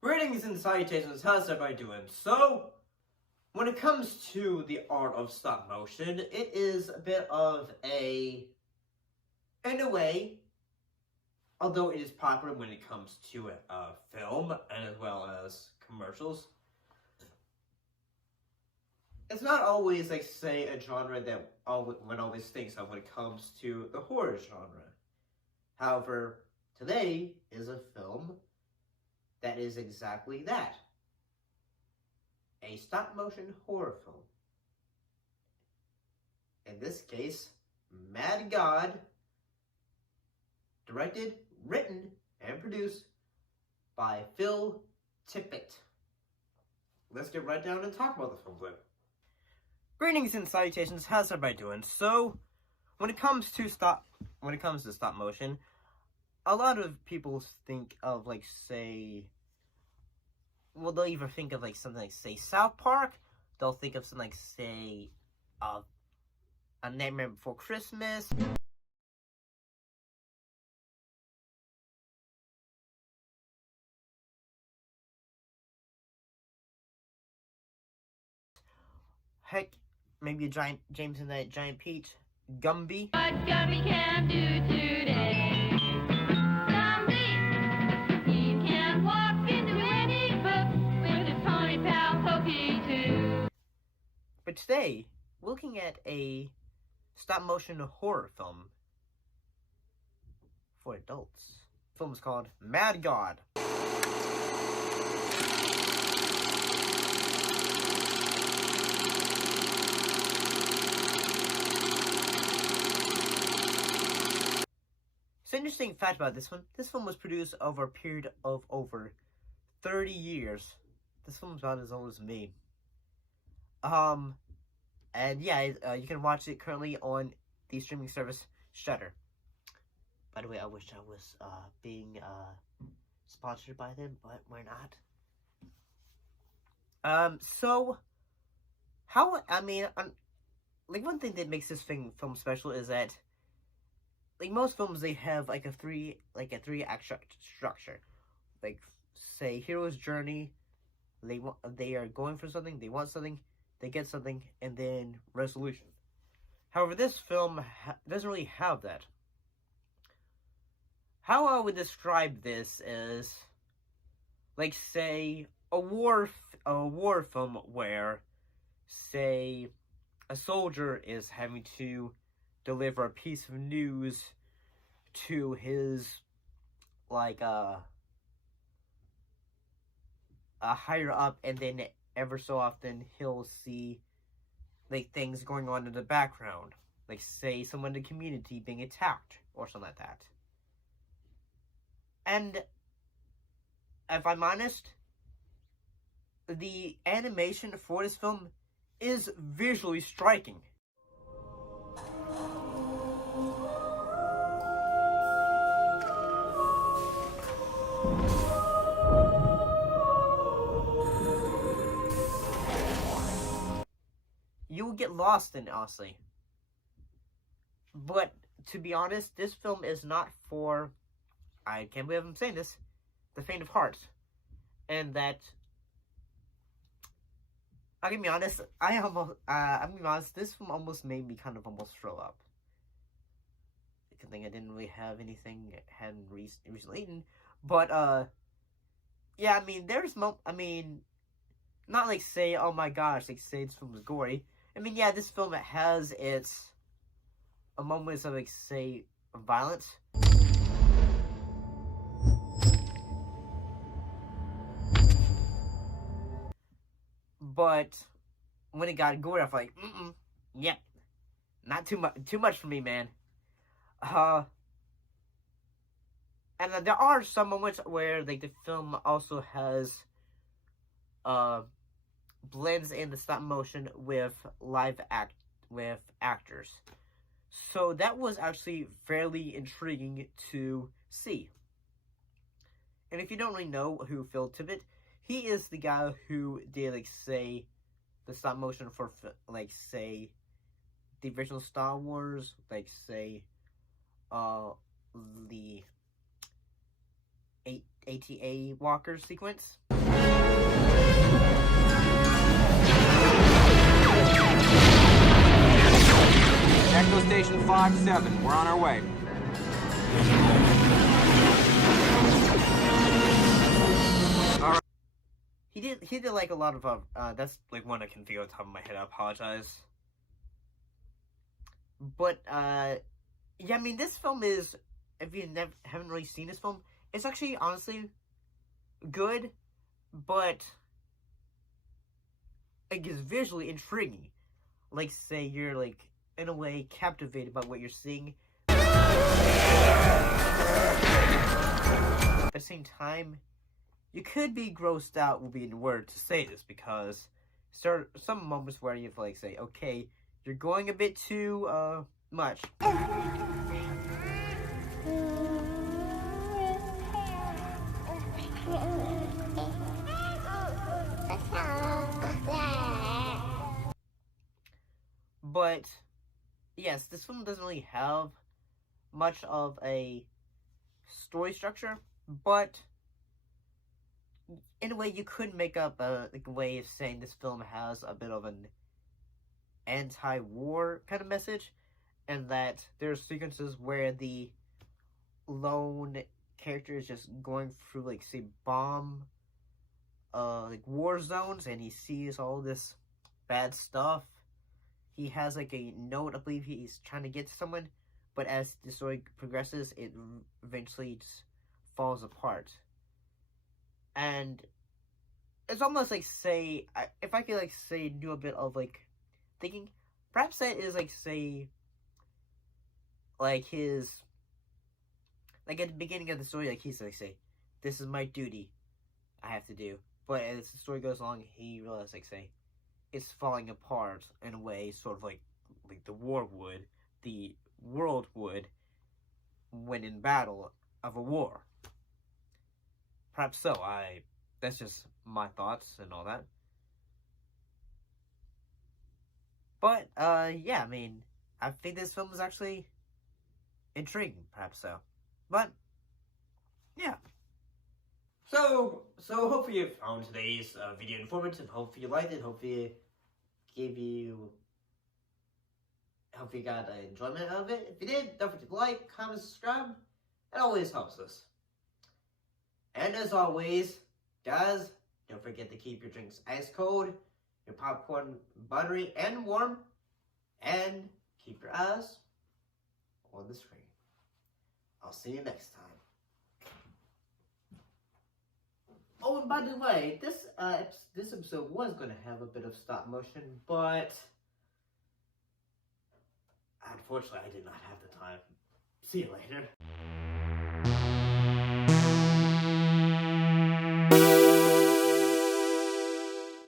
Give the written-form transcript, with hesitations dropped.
Greetings and salutations, how's everybody doing? So, when it comes to the art of stop motion, it is a bit of in a way, although it is popular when it comes to film and as well as commercials, it's not always, like, say, a genre that one always thinks of when it comes to the horror genre. However, today is a film that is exactly that. A stop-motion horror film. In this case, Mad God, directed, written, and produced by Phil Tippett. Let's get right down and talk about the film clip. Greetings and salutations, how's everybody doing? So, when it comes to stop motion, a lot of people think of, like, say, well, they'll either think of, like, something like, say, South Park. They'll think of something like, say, A Nightmare Before Christmas. Heck, maybe a giant James and that Giant Peach. Gumby. What Gumby can do today. Gumby, he can walk into any book with his pony pal Pokey too. But today, we're looking at a stop-motion horror film for adults. The film is called Mad God. So, interesting fact about this one. This film was produced over a period of over 30 years. This film's about as old as me. And yeah, you can watch it currently on the streaming service Shudder. By the way, I wish I was being sponsored by them, but we're not. So how? I mean, like, one thing that makes this film special is that, like, most films, they have like a three act structure. Like, say, hero's journey. They are going for something. They want something. They get something, and then resolution. However, this film doesn't really have that. How I would describe this is, like, say, a war film where, say, a soldier is having to deliver a piece of news to his, like, a higher up, and then ever so often he'll see, like, things going on in the background, like, say, someone in the community being attacked or something like that. And if I'm honest, the animation for this film is visually striking. You will get lost in it, honestly. But, to be honest, this film is not for, I can't believe I'm saying this, the faint of heart. And that, I'm gonna be honest, I'm gonna be honest, this film almost made me kind of almost throw up. Good thing I didn't really have anything I hadn't recently eaten. But, yeah, I mean, not like, say, oh my gosh, like, say this film is gory. I mean, yeah, this film, it has its moments of, like, say, violence. But when it got gory, I was like, yeah, not too much for me, man. And then there are some moments where, like, the film also has blends in the stop motion with with actors. So that was actually fairly intriguing to see. And if you don't really know who Phil Tippett, he is the guy who did, like, say, the stop motion for, like, say, the original Star Wars, like say, the ATA Walker sequence. Echo Station 5-7, we're on our way. Alright. He did like a lot of, that's like one I can figure on top of my head, I apologize. But, yeah, I mean, this film is, if you haven't really seen this film, it's actually, honestly, good, but, like, it's visually intriguing. Like, say, you're, like, in a way, captivated by what you're seeing. At the same time, you could be grossed out would be the word to say this, because some moments where you like say, okay, you're going a bit too much. But yes, this film doesn't really have much of a story structure, but in a way, you could make up a way of saying this film has a bit of an anti-war kind of message, and that there's sequences where the lone character is just going through, like, say, bomb, like, war zones, and he sees all this bad stuff. He has, like, a note, I believe he's trying to get to someone, but as the story progresses, it eventually just falls apart. And it's almost like, say, if I could, like, say, do a bit of, like, thinking, perhaps that is, like, say, like, his, like, at the beginning of the story, like, he's, like, say, this is my duty I have to do. But as the story goes along, he realizes, like, say, it's falling apart in a way, sort of like the war would, the world would, when in battle of a war. Perhaps so. That's just my thoughts and all that. But, yeah, I mean, I think this film is actually intriguing, perhaps so. But, yeah. So hopefully you found today's video informative. Hopefully you liked it. Hopefully hopefully you got enjoyment out of it. If you did, don't forget to like, comment, subscribe. It always helps us. And as always, guys, don't forget to keep your drinks ice cold, your popcorn buttery and warm, and keep your eyes on the screen. I'll see you next time. Oh, and by the way, this episode was going to have a bit of stop motion, but unfortunately I did not have the time. See you later.